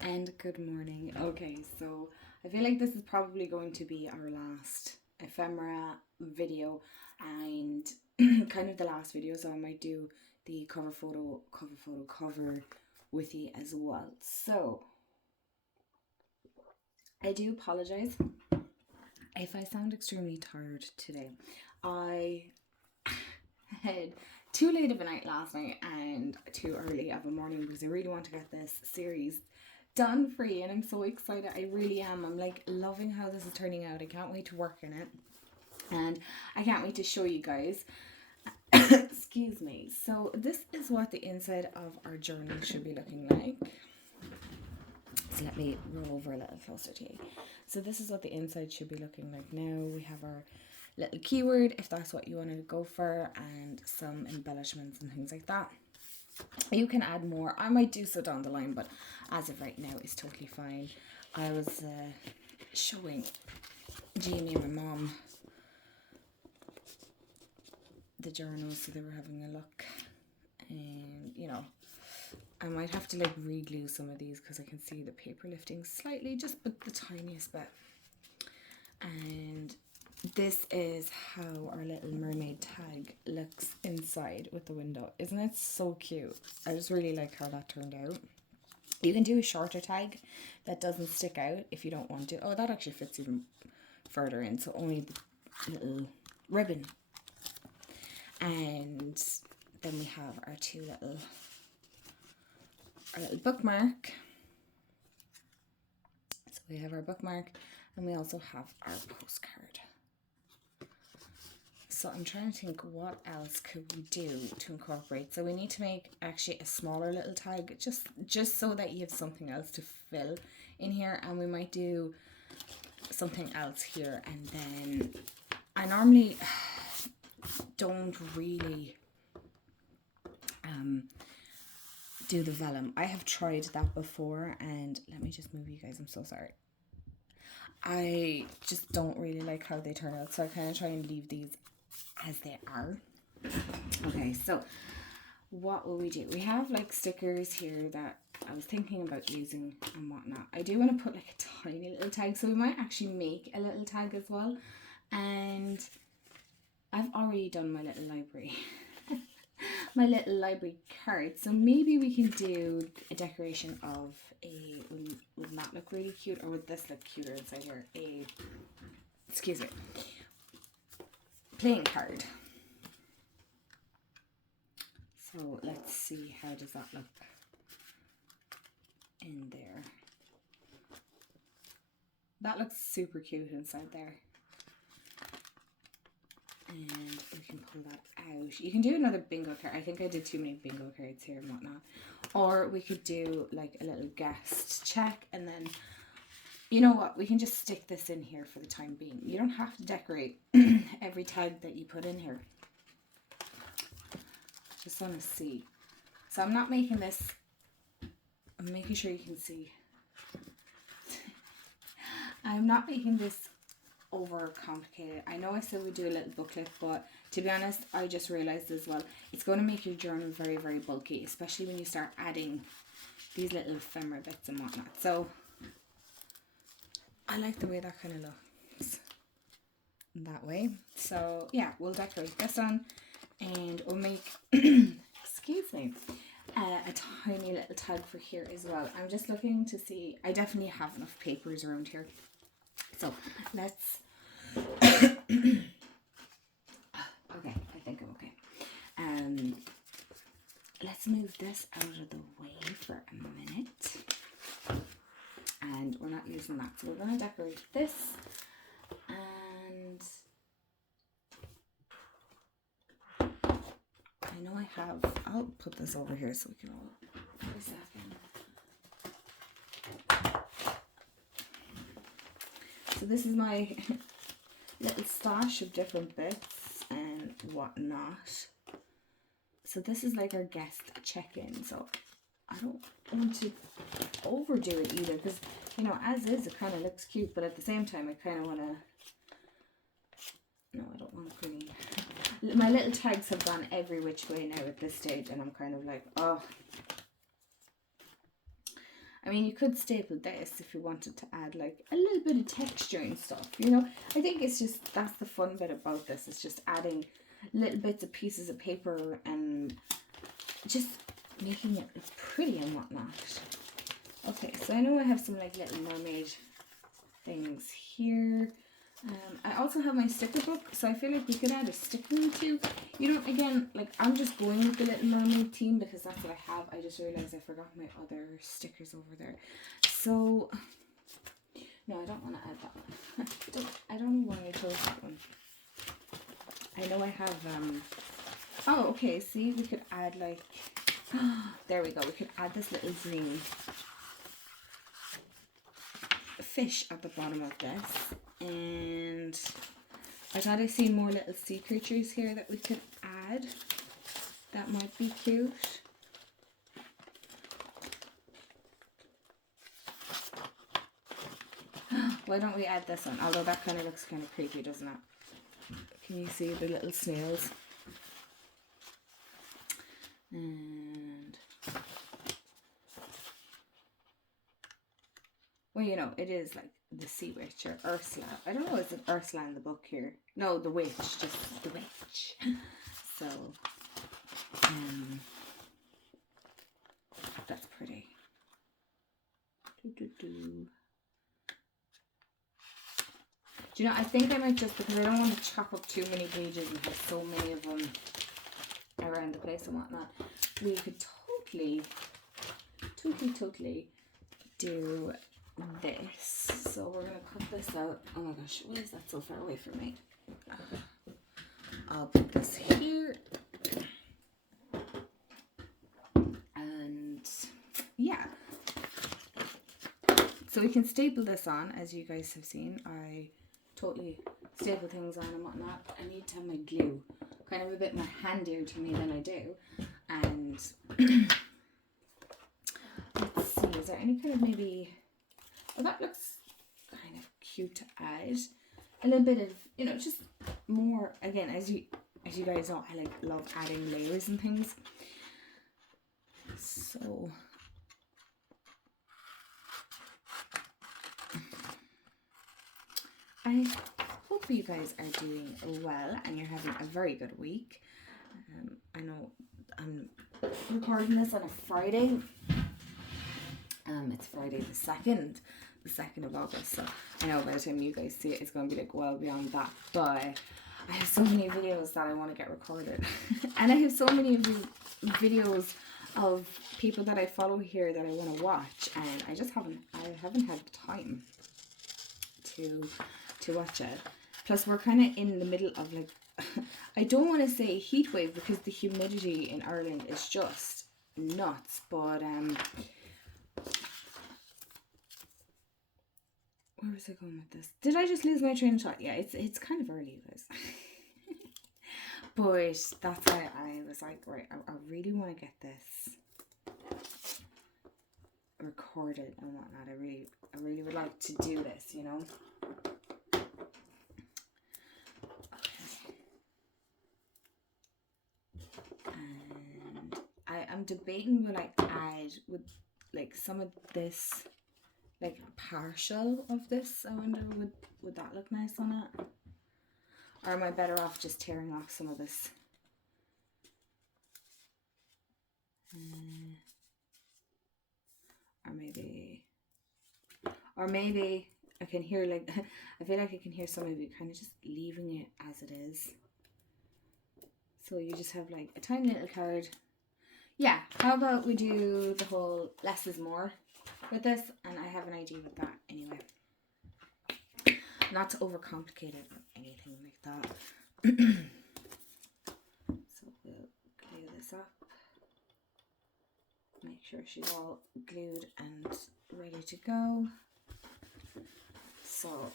And good morning. Okay, so I feel like this is probably going to be our last ephemera video and kind of the last video, so I might do the cover with you as well. So I do apologize if I sound extremely tired today. I had too late of a night last night and too early of a morning because I really want to get this series done for you, and I'm so excited. I really am. I'm like loving how this is turning out. I can't wait to work in it, and I can't wait to show you guys. Excuse me. So this is what the inside of our journal should be looking like. So let me roll over a little closer to you. So this is what the inside should be looking like now. We have our little keyword if that's what you want to go for, and some embellishments and things like that. You can add more. I might do so down the line, but as of right now, it's totally fine. I was showing Jamie and my mom the journals, so they were having a look. And, you know, I might have to like re-glue some of these because I can see the paper lifting slightly, just but the tiniest bit. And this is how our little mermaid tag looks inside with the window. Isn't it so cute? I just really like how that turned out. You can do a shorter tag that doesn't stick out if you don't want to. Oh, that actually fits even further in, so only the little ribbon. And then we have our little bookmark. So we have our bookmark, and we also have our postcard. So I'm trying to think what else could we do to incorporate. So we need to make actually a smaller little tag just so that you have something else to fill in here, and we might do something else here. And then I normally don't really do the vellum. I have tried that before, and let me just move you guys, I'm so sorry. I just don't really like how they turn out, so I kind of try and leave these as they are. Okay, so what will we do? We have like stickers here that I was thinking about using and whatnot. I do want to put like a tiny little tag, so we might actually make a little tag as well. And I've already done my little library my little library card, so maybe we can do a decoration of a, would that look really cute, or would this look cuter inside here, excuse me, playing card. So let's see, how does that look in there? That looks super cute inside there. And we can pull that out. You can do another bingo card. I think I did too many bingo cards here and whatnot. Or we could do like a little guest check, and then, you know what, we can just stick this in here for the time being. You don't have to decorate every tag that you put in here. Just want to see. So I'm not making this, I'm making sure you can see. I'm not making this over complicated. I know I said we do a little booklet, but to be honest, I just realized as well, it's going to make your journal very, very bulky, especially when you start adding these little ephemera bits and whatnot. So I like the way that kind of looks that way. So yeah, we'll decorate this one, and we'll make excuse me, a tiny little tag for here as well. I'm just looking to see, I definitely have enough papers around here. So let's okay, I think I'm okay. Let's move this out of the way for a minute. And we're not using that, so we're going to decorate this. And I know I have, I'll put this over here so we can all for a second. So this is my little stash of different bits and whatnot. So this is like our guest check-in. So I don't want to overdo it either, because, you know, as is, it kind of looks cute, but at the same time, I kind of want to, no, I don't want to pretty. My little tags have gone every which way now at this stage, and I'm kind of like, oh, I mean, you could staple this if you wanted to add like a little bit of texture and stuff, you know. I think it's just, that's the fun bit about this, it's just adding little bits of pieces of paper and just making it look pretty and whatnot. Okay, so I know I have some like little mermaid things here. I also have my sticker book, so I feel like we could add a sticker too. You know, again, like I'm just going with the Little Mermaid theme because that's what I have. I just realized I forgot my other stickers over there. So, no, I don't want to add that one. I don't know why I chose that one. I know I have, oh, okay, see, we could add like, there we go, we could add this little green fish at the bottom of this. And I thought I see more little sea creatures here that we could add. That might be cute. Why don't we add this one? Although that kind of looks kind of creepy, doesn't it? Can you see the little snails? And well, you know, it is like the sea witch or Ursula. I don't know, is it Ursula in the book here? No, the witch, just the witch. So, that's pretty. Do you know, I think I might just, because I don't want to chop up too many pages and have so many of them around the place and whatnot, we could totally do this. So we're gonna cut this out. Oh my gosh, why is that so far away from me? I'll put this here, and yeah, so we can staple this on. As you guys have seen, I totally staple things on and whatnot. I need to have my glue kind of a bit more handier to me than I do. And let's see, is there any kind of maybe, oh, that looks kind of cute to add a little bit of, you know, just more, again, as you guys know, I love adding layers and things. So I hope you guys are doing well and you're having a very good week. I know I'm recording this on a Friday. It's Friday the 2nd of August. So I know by the time you guys see it, it's going to be like well beyond that. But I have so many videos that I want to get recorded. And I have so many of these videos of people that I follow here that I want to watch. And I just haven't had time to watch it. Plus we're kind of in the middle of like, I don't want to say heat wave because the humidity in Ireland is just nuts, but where was I going with this? Did I just lose my train of thought? Yeah, it's kind of early, you guys. But that's why I was like, right, I really want to get this recorded and whatnot. I really would like to do this, you know. I'm debating would I add with like some of this, like partial of this. I wonder would that look nice on it, or am I better off just tearing off some of this? Or maybe I can hear like I feel like I can hear some of you kind of just leaving it as it is. So you just have like a tiny little card. Yeah, how about we do the whole less is more with this, and I have an idea with that anyway. Not to overcomplicate it or anything like that. So we'll glue this up. Make sure she's all glued and ready to go. So,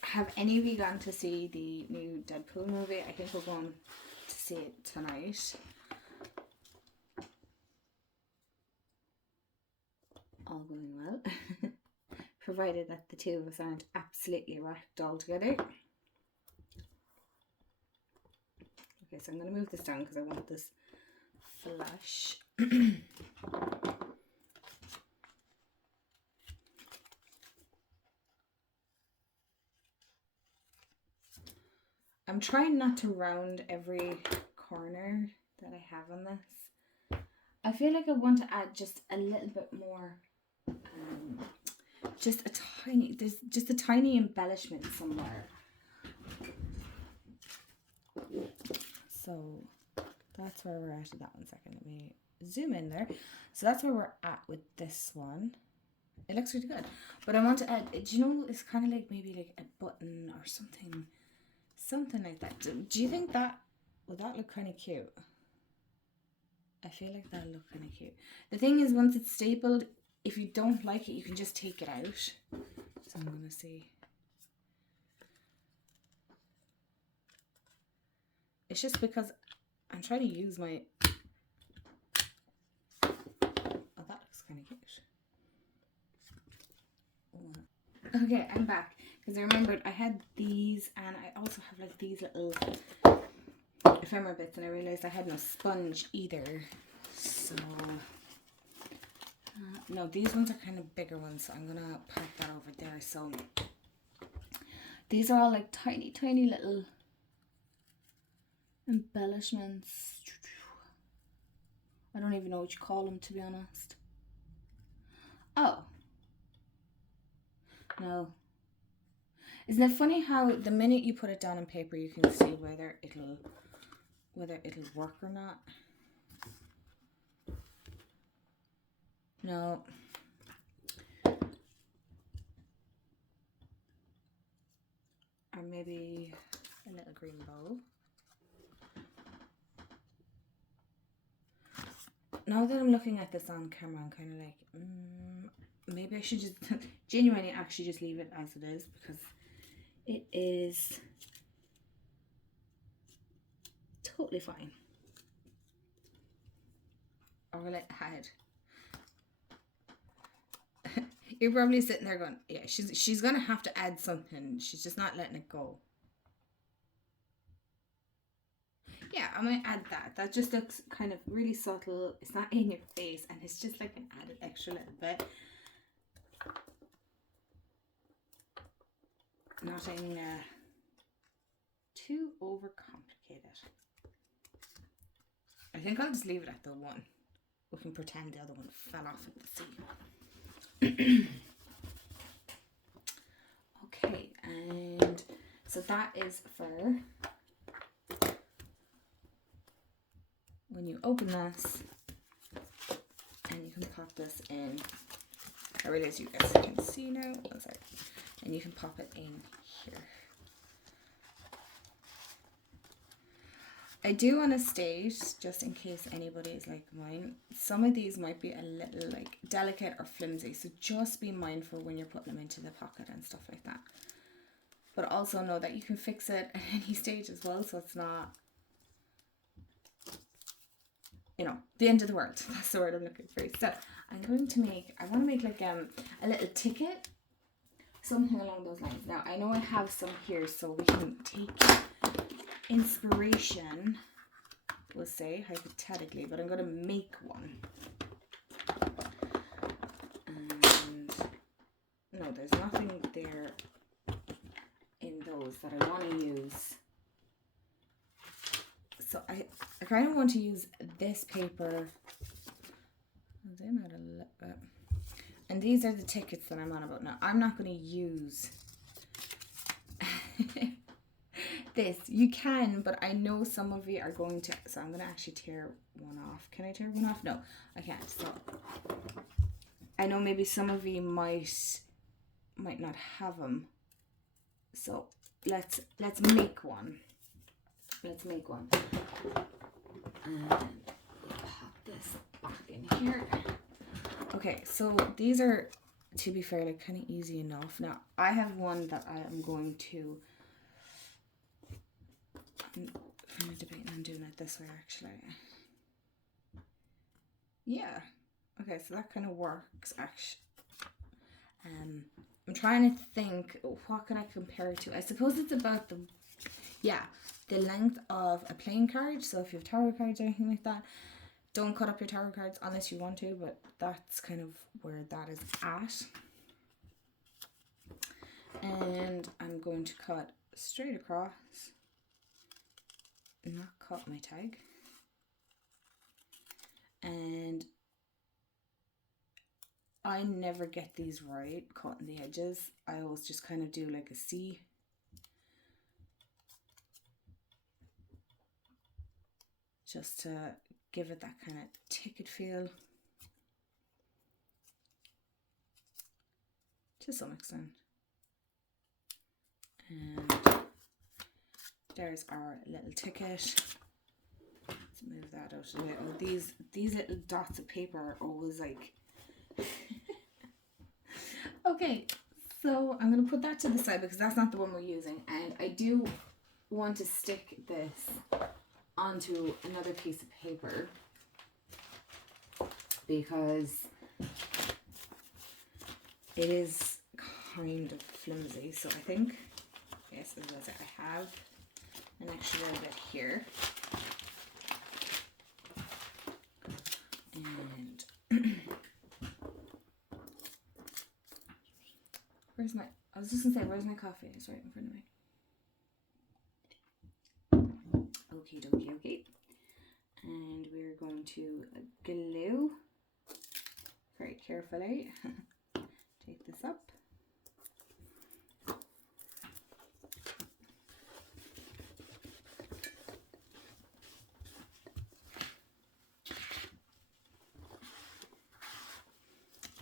have any of you gone to see the new Deadpool movie? I think we're going to see it tonight. All going well. Provided that the two of us aren't absolutely wrecked altogether. Okay, so I'm going to move this down because I want this flush. I'm trying not to round every corner that I have on this. I feel like I want to add just a little bit more, there's just a tiny embellishment somewhere. So that's where we're at that 1 second. Let me zoom in there. So that's where we're at with this one. It looks really good. But I want to add, do you know, it's kind of like maybe like a button or something. Something like that. Do you think that, would that look kind of cute? I feel like that'll look kind of cute. The thing is, once it's stapled, if you don't like it, you can just take it out. So I'm going to see. It's just because I'm trying to use my... Oh, that looks kind of cute. Okay, I'm back. Because I remembered I had these, and I also have like these little ephemera bits, and I realised I had no sponge either. So, no, these ones are kind of bigger ones, so I'm going to park that over there. So, these are all like tiny, tiny little embellishments. I don't even know what you call them, to be honest. Oh. No. Isn't it funny how the minute you put it down on paper, you can see whether it'll work or not? No. Or maybe a little green bow. Now that I'm looking at this on camera, I'm kind of like, maybe I should just genuinely actually just leave it as it is, because it is totally fine. Or will it hide? You're probably sitting there going, yeah, she's gonna have to add something. She's just not letting it go. Yeah, I might add that. That just looks kind of really subtle. It's not in your face, and it's just like an added extra little bit. Nothing too overcomplicated. I think I'll just leave it at the one. We can pretend the other one fell off at the sea. Okay, and so that is for when you open this, and you can pop this in. I realize you guys can see now. Oh, sorry. And you can pop it in here. I do want to state, just in case anybody is like mine, some of these might be a little like delicate or flimsy, so just be mindful when you're putting them into the pocket and stuff like that. But also know that you can fix it at any stage as well, so it's not, you know, the end of the world. That's the word I'm looking for. So I'm going to make, I want to make like a little ticket, something along those lines. Now I know I have some here, so we can take inspiration, we'll say, hypothetically, but I'm going to make one. And no, there's nothing there in those that I want to use. So I kind of want to use this paper. I'll zoom out a little bit. And these are the tickets that I'm on about now. I'm not going to use this. You can, but I know some of you are going to, so I'm going to actually tear one off. Can I tear one off? No, I can't. So I know maybe some of you might not have them. So let's make one. Let's make one. And we'll pop this back in here. Okay, so these are, to be fair, like kind of easy enough. Now I have one that I am going to, I'm kind of debating on doing it this way actually. Yeah. Okay, so that kind of works actually. I'm trying to think, what can I compare it to? I suppose it's about the length of a playing card. So if you have tarot cards or anything like that, don't cut up your tarot cards unless you want to, but that's kind of where that is at. And I'm going to cut straight across not cut my tag. And I never get these right, cutting the edges. I always just kind of do like a C. Just to give it that kind of ticket feel. To some extent. And there's our little ticket. Let's move that out of the way. Oh, these little dots of paper are always like... Okay, so I'm going to put that to the side because that's not the one we're using. And I do want to stick this onto another piece of paper because it is kind of flimsy. So I think, yes, as I said, I have an extra little bit here. And where's my, I was just gonna say, where's my coffee? It's right in front of me. Okie dokie, okay. And we're going to glue very carefully. Take this up.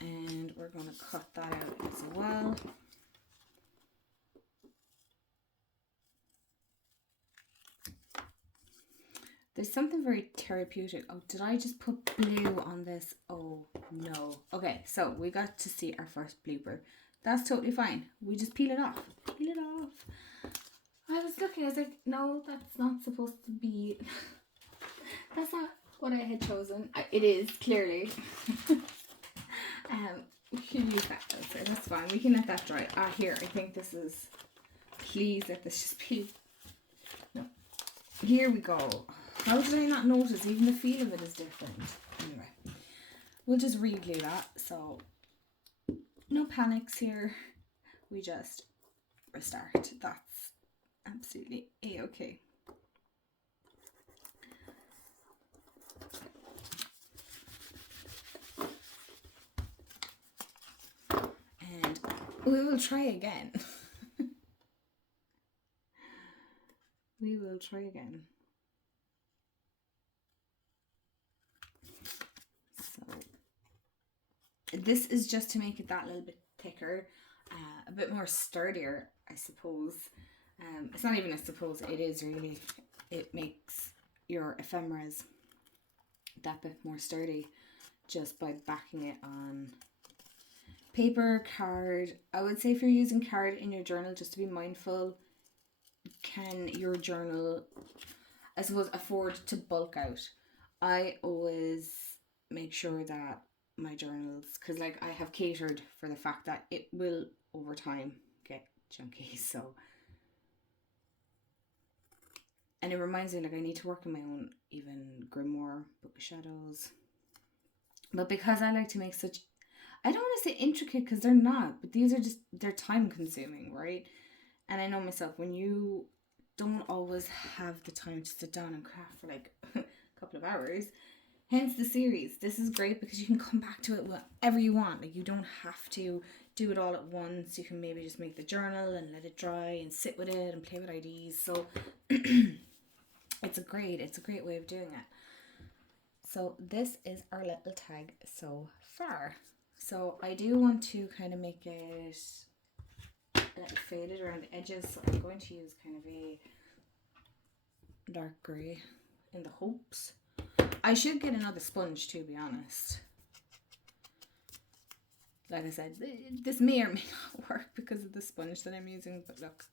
And we're going to cut that out as well. There's something very therapeutic. Oh, did I just put blue on this? Oh, no. Okay, so we got to see our first blooper. That's totally fine. We just peel it off. Peel it off. I was looking, I was like, no, that's not supposed to be... That's not what I had chosen. It is, clearly. We can use that outside. That's fine. We can let that dry. Here, I think this is... Please let this just be... No. Here we go. How did I not notice? Even the feel of it is different. Anyway, we'll just re-glue that. So, no panics here. We just restart. That's absolutely a-okay. And we will try again. We will try again. This is just to make it that little bit thicker, a bit more sturdier, I suppose. It's not even I suppose, it is really. It makes your ephemeras that bit more sturdy just by backing it on paper, card. I would say if you're using card in your journal, just to be mindful, can your journal, I suppose, afford to bulk out? I always make sure that my journals, because like I have catered for the fact that it will over time get chunky, so, and it reminds me like I need to work on my own even grimoire, book of shadows, but because I like to make such, I don't want to say intricate because they're not, but these are just, they're time consuming, right? And I know myself, when you don't always have the time to sit down and craft for like a couple of hours. Hence the series. This is great because you can come back to it whenever you want. Like, you don't have to do it all at once. You can maybe just make the journal and let it dry and sit with it and play with ideas. So it's a great way of doing it. So this is our little tag so far. So I do want to kind of make it a little faded around the edges. So I'm going to use kind of a dark grey in the hopes. I should get another sponge, to be honest. Like I said, this may or may not work because of the sponge that I'm using, but look,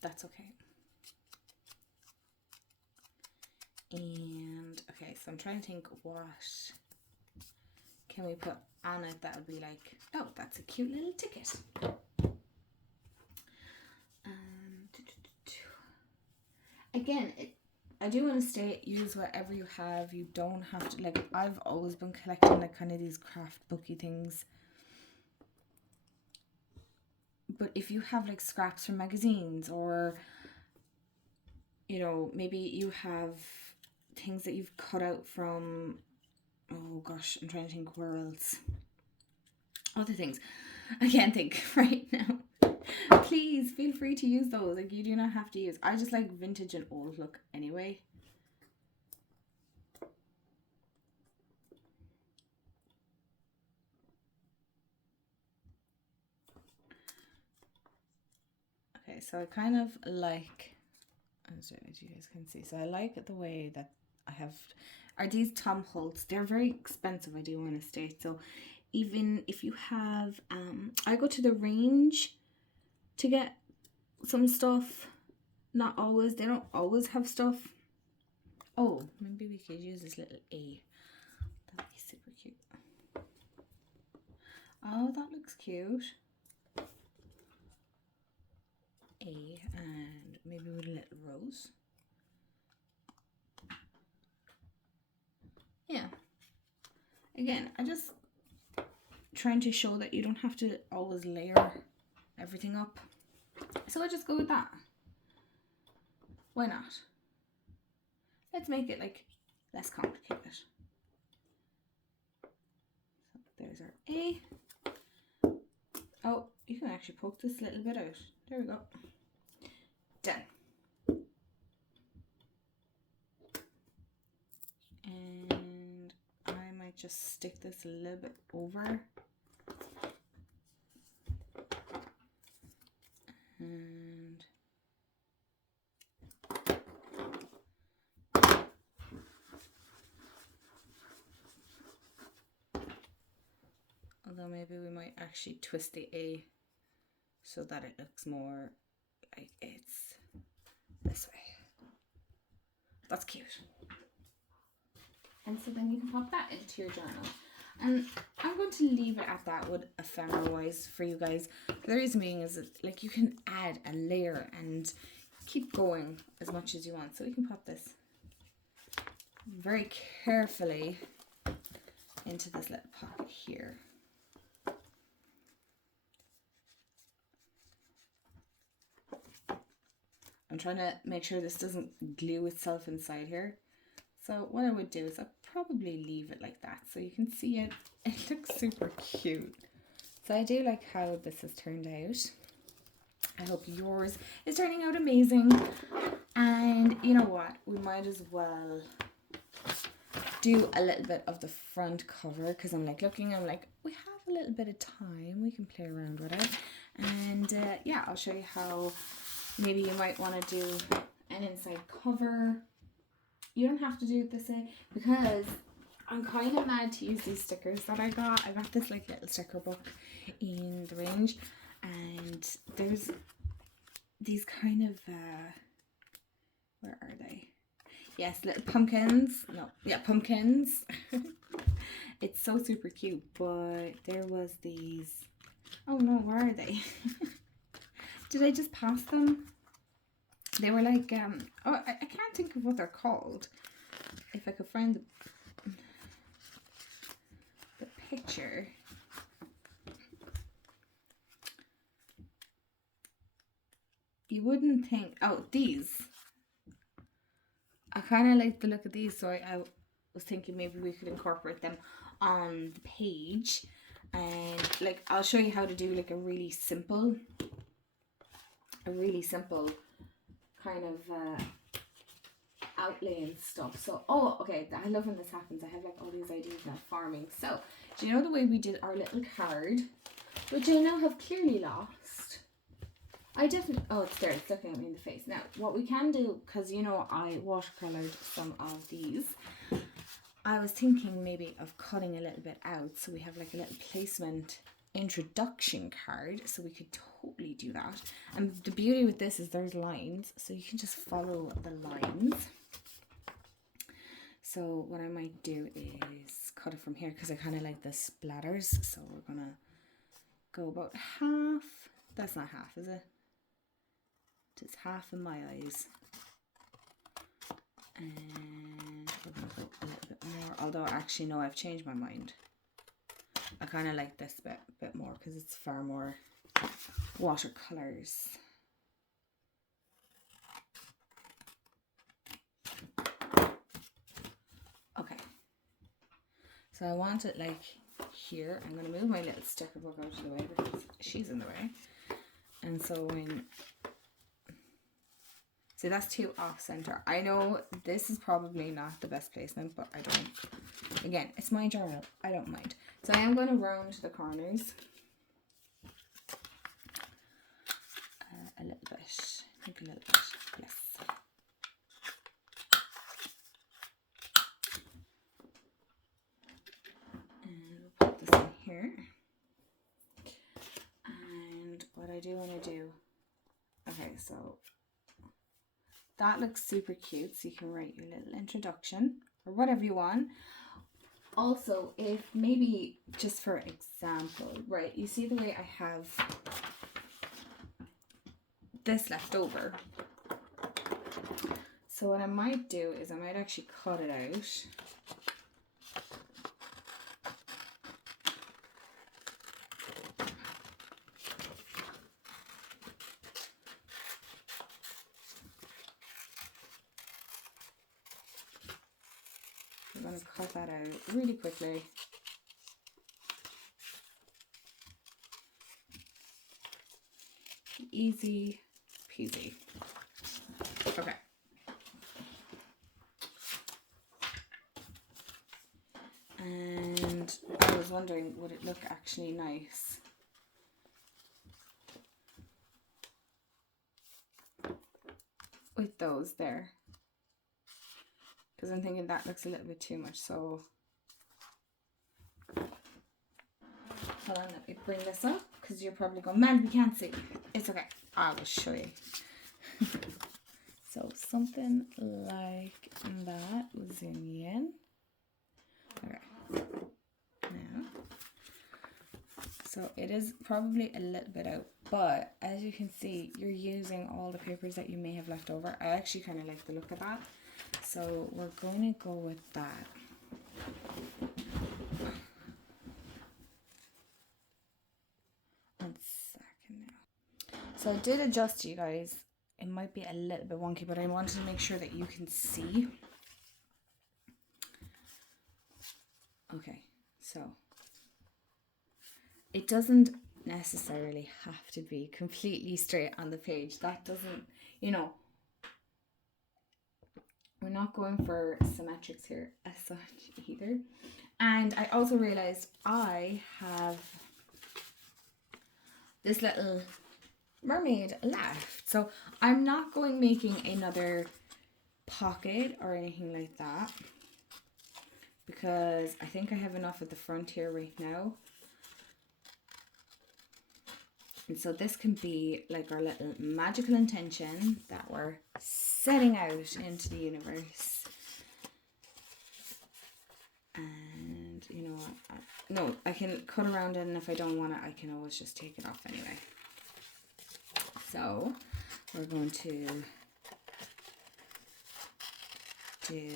that's okay. And, okay, so I'm trying to think what can we put on it that would be like, oh, that's a cute little ticket. Again, I do want to say, use whatever you have. You don't have to, like, I've always been collecting like kind of these craft booky things. But if you have like scraps from magazines or you know, maybe you have things that you've cut out from, oh gosh, I'm trying to think where else. Other things. I can't think right now. Please feel free to use those. Like, you do not have to use. I just like vintage and old look anyway. Okay, so I kind of like, as you guys can see, so I like the way that I have, are these Tom Holtz. They're very expensive, I do want to state. So even if you have, I go to the range to get some stuff. Not always, they don't always have stuff. Oh, maybe we could use this little A. That'd be super cute. Oh, that looks cute. A, and maybe with a little rose. Yeah. Again, I just trying to show that you don't have to always layer everything up. So I just go with that. Why not? Let's make it like less complicated. So there's our A. Oh, you can actually poke this little bit out. There we go. Done. And I might just stick this a little bit over. And although maybe we might actually twist the A so that it looks more like it's this way. That's cute. And so then you can pop that into your journal. And I'm going to leave it at that with ephemera wise for you guys. The reason being is that, like, you can add a layer and keep going as much as you want. So we can pop this very carefully into this little pocket here. I'm trying to make sure this doesn't glue itself inside here. So what I would do is I'd probably leave it like that so you can see it. It looks super cute. So I do like how this has turned out. I hope yours is turning out amazing. And you know what? We might as well do a little bit of the front cover because I'm like looking, I'm like, we have a little bit of time. We can play around with it. And yeah, I'll show you how maybe you might want to do an inside cover. You don't have to do it this way because I'm kind of mad to use these stickers that I got. I got this like little sticker book in the range, and there's these kind of where are they? Yes, little pumpkins. No, yeah, pumpkins. It's so super cute, but there was these. Oh no, where are they? Did I just pass them? They were like, oh, I can't think of what they're called. If I could find the picture. You wouldn't think, oh, these. I kind of like the look of these, so I was thinking maybe we could incorporate them on the page. And like, I'll show you how to do like a really simple kind of outlay and stuff. So, oh, okay, I love when this happens. I have like all these ideas now farming. So, do you know the way we did our little card, which I now have clearly lost? I definitely, oh, it's there, it's looking at me in the face. Now, what we can do, because you know I watercolored some of these, I was thinking maybe of cutting a little bit out so we have like a little placement introduction card, so we could totally do that. And the beauty with this is there's lines, so you can just follow the lines. So what I might do is cut it from here because I kind of like the splatters, so we're gonna go about half. That's not half, is it? It's half in my eyes. And we're gonna go a little bit more, although actually no, I've changed my mind. I kind of like this bit more because it's far more watercolors. So I want it like here. I'm going to move my little sticker book out of the way because she's in the way. And so when... See, that's too off center. I know this is probably not the best placement, but I don't... Again, it's my journal. I don't mind. So I am going to round the corners. A little bit. I think a little bit. Yes. And we'll put this in here. And what I do want to do... Okay, so... That looks super cute, so you can write your little introduction or whatever you want. Also, if maybe just for example, right, you see the way I have this left over. So what I might do is I might actually cut it out. I'm going to cut that out really quickly. Easy peasy. Okay. And I was wondering, would it look actually nice? With those there. Because I'm thinking that looks a little bit too much, so hold on, let me bring this up, because you're probably going, man, we can't see. It's okay, I will show you. So something like that, we'll zoom you in. Okay, now, so it is probably a little bit out, but as you can see, you're using all the papers that you may have left over. I actually kind of like the look of that. So we're going to go with that. One second now. So I did adjust, you guys. It might be a little bit wonky, but I wanted to make sure that you can see. Okay, so it doesn't necessarily have to be completely straight on the page. That doesn't, you know, we're not going for symmetrics here as such either. And I also realized I have this little mermaid left. So I'm not going making another pocket or anything like that, because I think I have enough at the front here right now. And so this can be like our little magical intention that we're setting out into the universe. And you know what? No, I can cut around it, and if I don't want it, I can always just take it off anyway. So we're going to do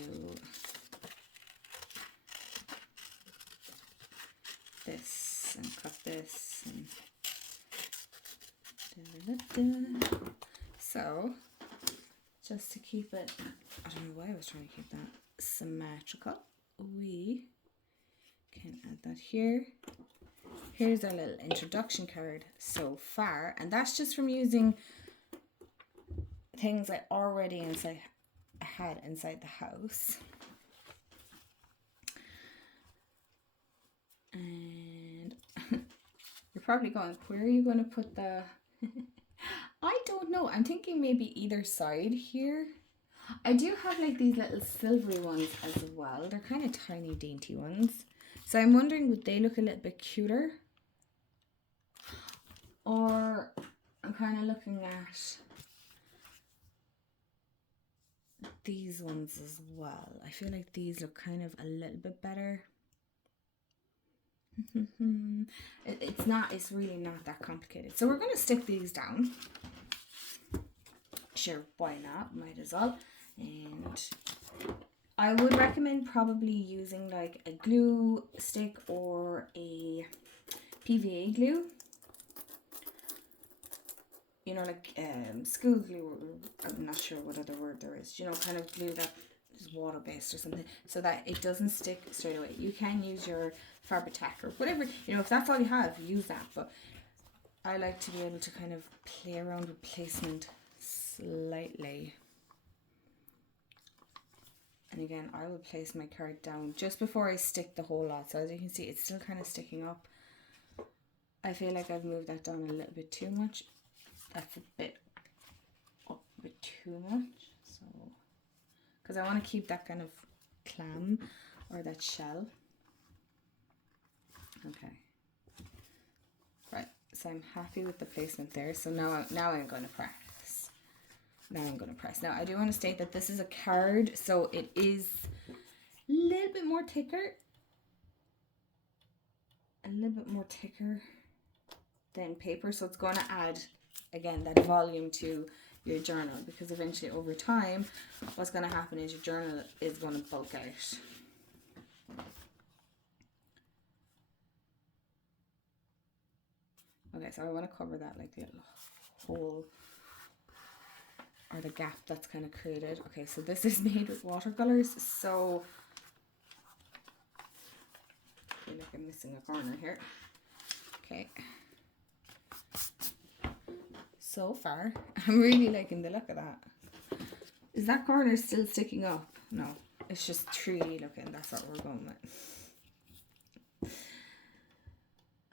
this and cut this and so just to keep it, I don't know why I was trying to keep that symmetrical, we can add that here. Here's our little introduction card so far, and that's just from using things I already had inside the house. And you're probably going, where are you going to put the... I don't know. I'm thinking maybe either side here. I do have like these little silvery ones as well. They're kind of tiny, dainty ones. So I'm wondering, would they look a little bit cuter? Or I'm kind of looking at these ones as well. I feel like these look kind of a little bit better. It's really not that complicated. So we're going to stick these down. Sure, why not? Might as well. And I would recommend probably using like a glue stick or a PVA glue. You know, like school glue, I'm not sure what other word there is. You know, kind of glue that was water-based or something, so that it doesn't stick straight away. You can use your Fabri-Tac or whatever, you know, if that's all you have, use that. But I like to be able to kind of play around with placement slightly. And again, I will place my card down just before I stick the whole lot. So as you can see, it's still kind of sticking up. I feel like I've moved that down a little bit too much. That's a bit up a bit too much. So, because I want to keep that kind of clam or that shell. Okay. Right. So I'm happy with the placement there. So now I'm going to press. Now I do want to state that this is a card, so it is a little bit more thicker. Than paper, so it's going to add, again, that volume to your journal, because eventually over time what's going to happen is your journal is going to bulk out. Okay, so I want to cover that, like the little hole or the gap that's kind of created. Okay, so this is made with watercolors, so I feel like I'm missing a corner here. Okay. So far, I'm really liking the look of that. Is that corner still sticking up? No, it's just 3D looking. That's what we're going with.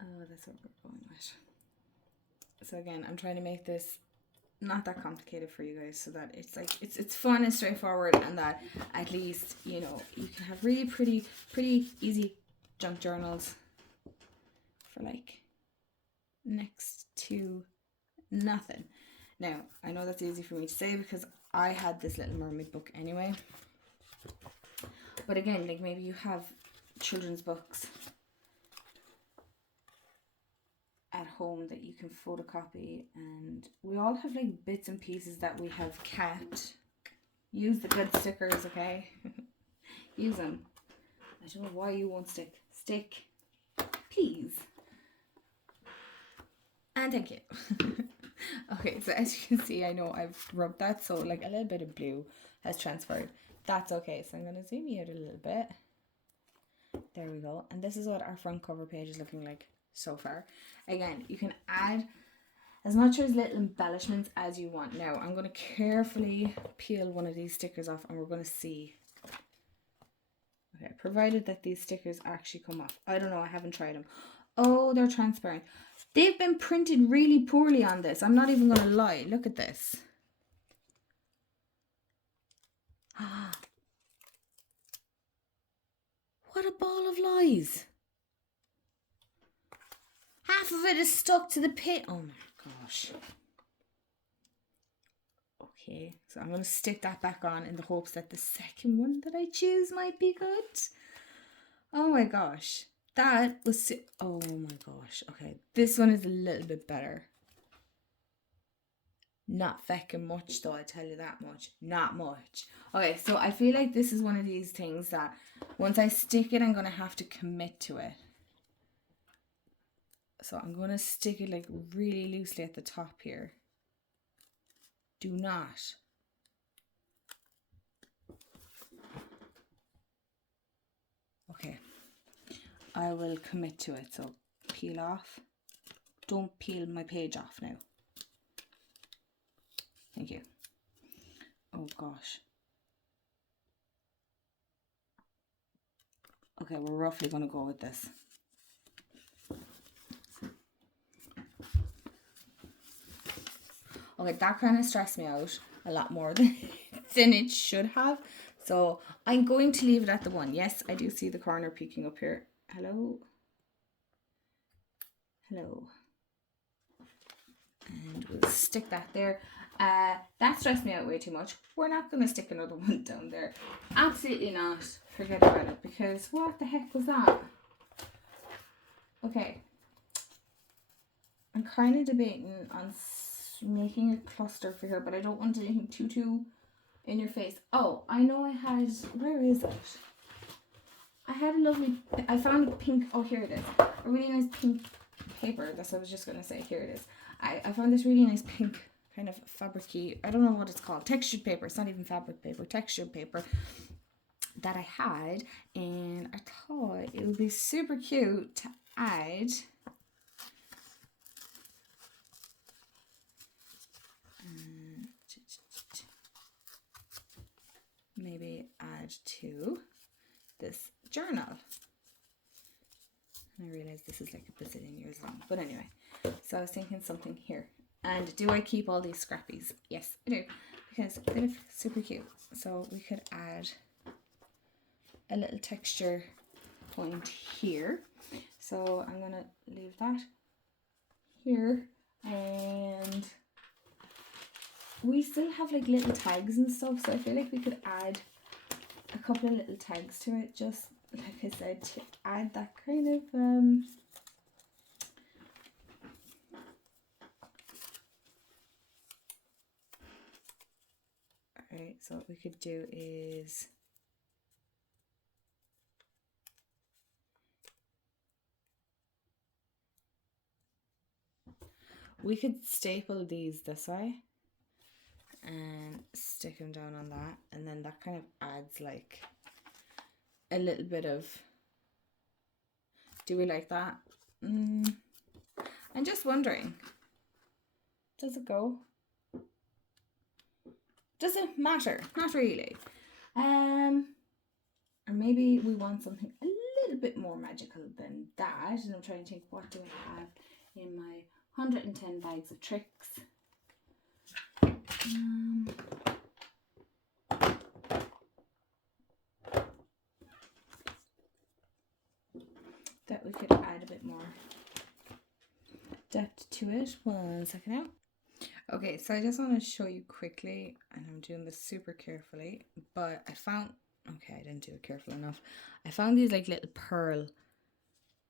Oh, that's what we're going with. So again, I'm trying to make this not that complicated for you guys, so that it's like it's fun and straightforward, and that at least, you know, you can have really pretty easy junk journals for like next to nothing. Now I know that's easy for me to say because I had this Little Mermaid book anyway, but again, like maybe you have children's books at home that you can photocopy, and we all have like bits and pieces that we have kept. Use the good stickers, okay? Use them. I don't know why you won't stick. Stick, please. And thank you. Okay, so as you can see, I know I've rubbed that, so like a little bit of blue has transferred. That's okay, so I'm going to zoom you out a little bit. There we go. And this is what our front cover page is looking like so far. Again, you can add as much as little embellishments as you want. Now, I'm going to carefully peel one of these stickers off, and we're going to see. Okay, provided that these stickers actually come off. I don't know, I haven't tried them. Oh, they're transparent. They've been printed really poorly on this. I'm not even going to lie. Look at this. What a ball of lies. Half of it is stuck to the pit. Oh my gosh. Okay, so I'm going to stick that back on in the hopes that the second one that I choose might be good. Oh my gosh. That was... Oh my gosh. Okay, this one is a little bit better. Not feckin' much though, I tell you that much. Not much. Okay, so I feel like this is one of these things that once I stick it, I'm going to have to commit to it. So I'm going to stick it like really loosely at the top here. Do not. Okay. I will commit to it. So peel off. Don't peel my page off now. Thank you. Oh gosh. Okay, we're roughly going to go with this. Okay, that kind of stressed me out a lot more than it should have. So I'm going to leave it at the 1. Yes, I do see the corner peeking up here. Hello. Hello. And we'll stick that there. That stressed me out way too much. We're not going to stick another one down there. Absolutely not. Forget about it, because what the heck was that? Okay. I'm kind of debating on making a cluster for her, but I don't want anything too in your face. Oh, I know I had... Where is it? I had a lovely... I found a pink... Oh, here it is. A really nice pink paper. That's what I was just going to say. Here it is. I found this really nice pink kind of fabric-y, I don't know what it's called, textured paper. It's not even fabric paper, textured paper. that I had, and I thought it would be super cute to add maybe add to this journal. And I realize this is like a bazillion years long, but anyway, so I was thinking something here. And do I keep all these scrappies? Yes, I do, because they look super cute. So we could add a little texture point here. So I'm gonna leave that here, and we still have like little tags and stuff, so I feel like we could add a couple of little tags to it, just like I said, to add that kind of alright, so what we could do is we could staple these this way and stick them down on that, and then that kind of adds like a little bit of, do we like that? I'm just wondering, does it go? Does it matter? Not really. Or maybe we want something a little bit more magical than that, and I'm trying to think, what do I have in my 110 bags of tricks? That we could add a bit more depth to it. 1 second now. Okay, so I just want to show you quickly, and I'm doing this super carefully, but I found, okay, I didn't do it careful enough. I found these like little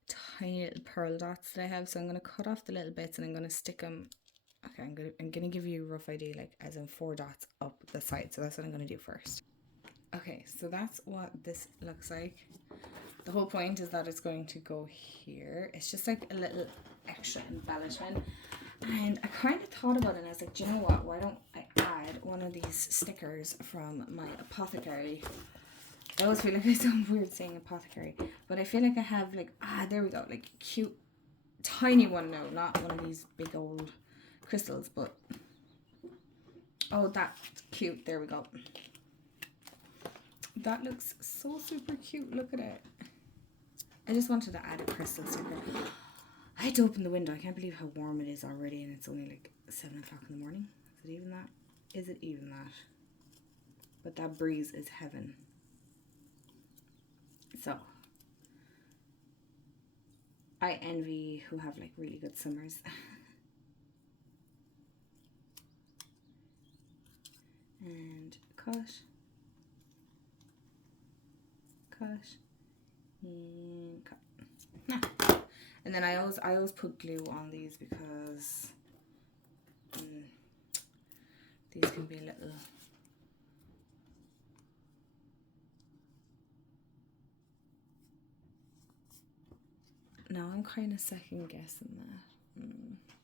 tiny little pearl dots that I have, so I'm going to cut off the little bits and I'm going to stick them. Okay, I'm gonna give you a rough idea, like as in 4 dots up the side. So that's what I'm gonna do first. Okay, so that's what this looks like. The whole point is that it's going to go here. It's just like a little extra embellishment. And I kind of thought about it, and I was like, do you know what? Why don't I add one of these stickers from my apothecary? I always feel like I sound weird saying apothecary, but I feel like I have like, there we go, like cute, tiny one now, not one of these big old crystals, but oh, that's cute. There we go. That looks so super cute. Look at it. I just wanted to add a crystal sticker. I had to open the window. I can't believe how warm it is already, and it's only like 7 o'clock in the morning. Is it even that? Is it even that? But that breeze is heaven. So I envy who have like really good summers. And cut, and cut. And then I always put glue on these because these can be a little. Now I'm kind of second guessing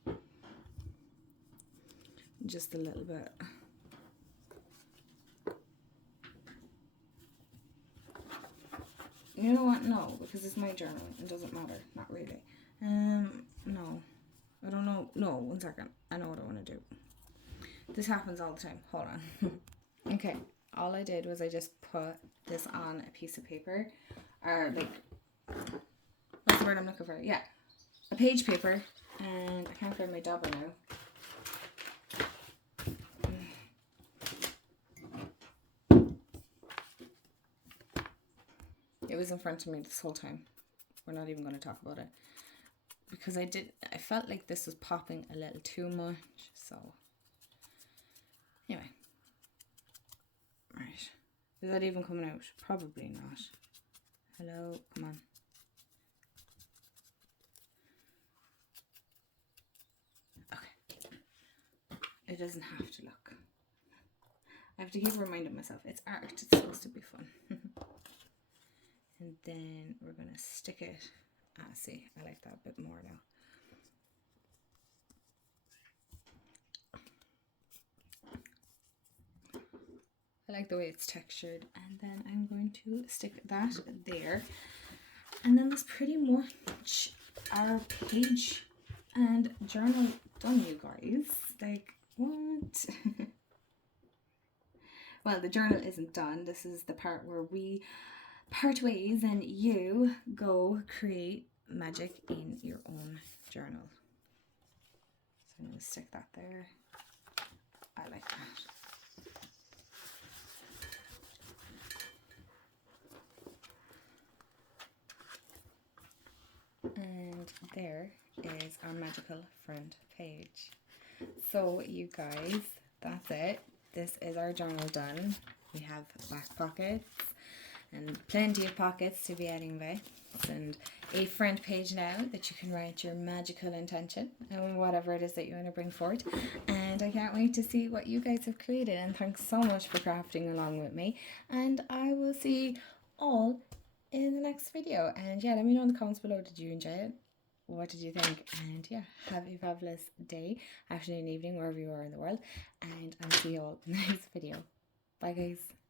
that. Just a little bit. You know what? No, because it's my journal. It doesn't matter. Not really. No. I don't know. No, 1 second. I know what I want to do. This happens all the time. Hold on. Okay. All I did was I just put this on a piece of paper. Or like, what's the word I'm looking for? Yeah. A page paper. And I can't find my dauber now. It was in front of me this whole time. We're not even going to talk about it. Because I felt like this was popping a little too much. So, anyway. Right. Is that even coming out? Probably not. Hello? Come on. Okay. It doesn't have to look. I have to keep reminding myself. It's art. It's supposed to be fun. And then we're going to stick it. See, I like that a bit more now. I like the way it's textured. And then I'm going to stick that there. And then that's pretty much our page and journal done, you guys. Like, what? Well, the journal isn't done. This is the part where we part ways and you go create magic in your own journal. So I'm going to stick that there. I like that. And there is our magical front page. So you guys, that's it. This is our journal done. We have back pockets and plenty of pockets to be adding by, and a front page now that you can write your magical intention and whatever it is that you want to bring forward. And I can't wait to see what you guys have created, and thanks so much for crafting along with me, and I will see you all in the next video. And yeah, let me know in the comments below, did you enjoy it? What did you think? And yeah, have a fabulous day, afternoon, evening, wherever you are in the world, and I'll see you all in the next video. Bye guys.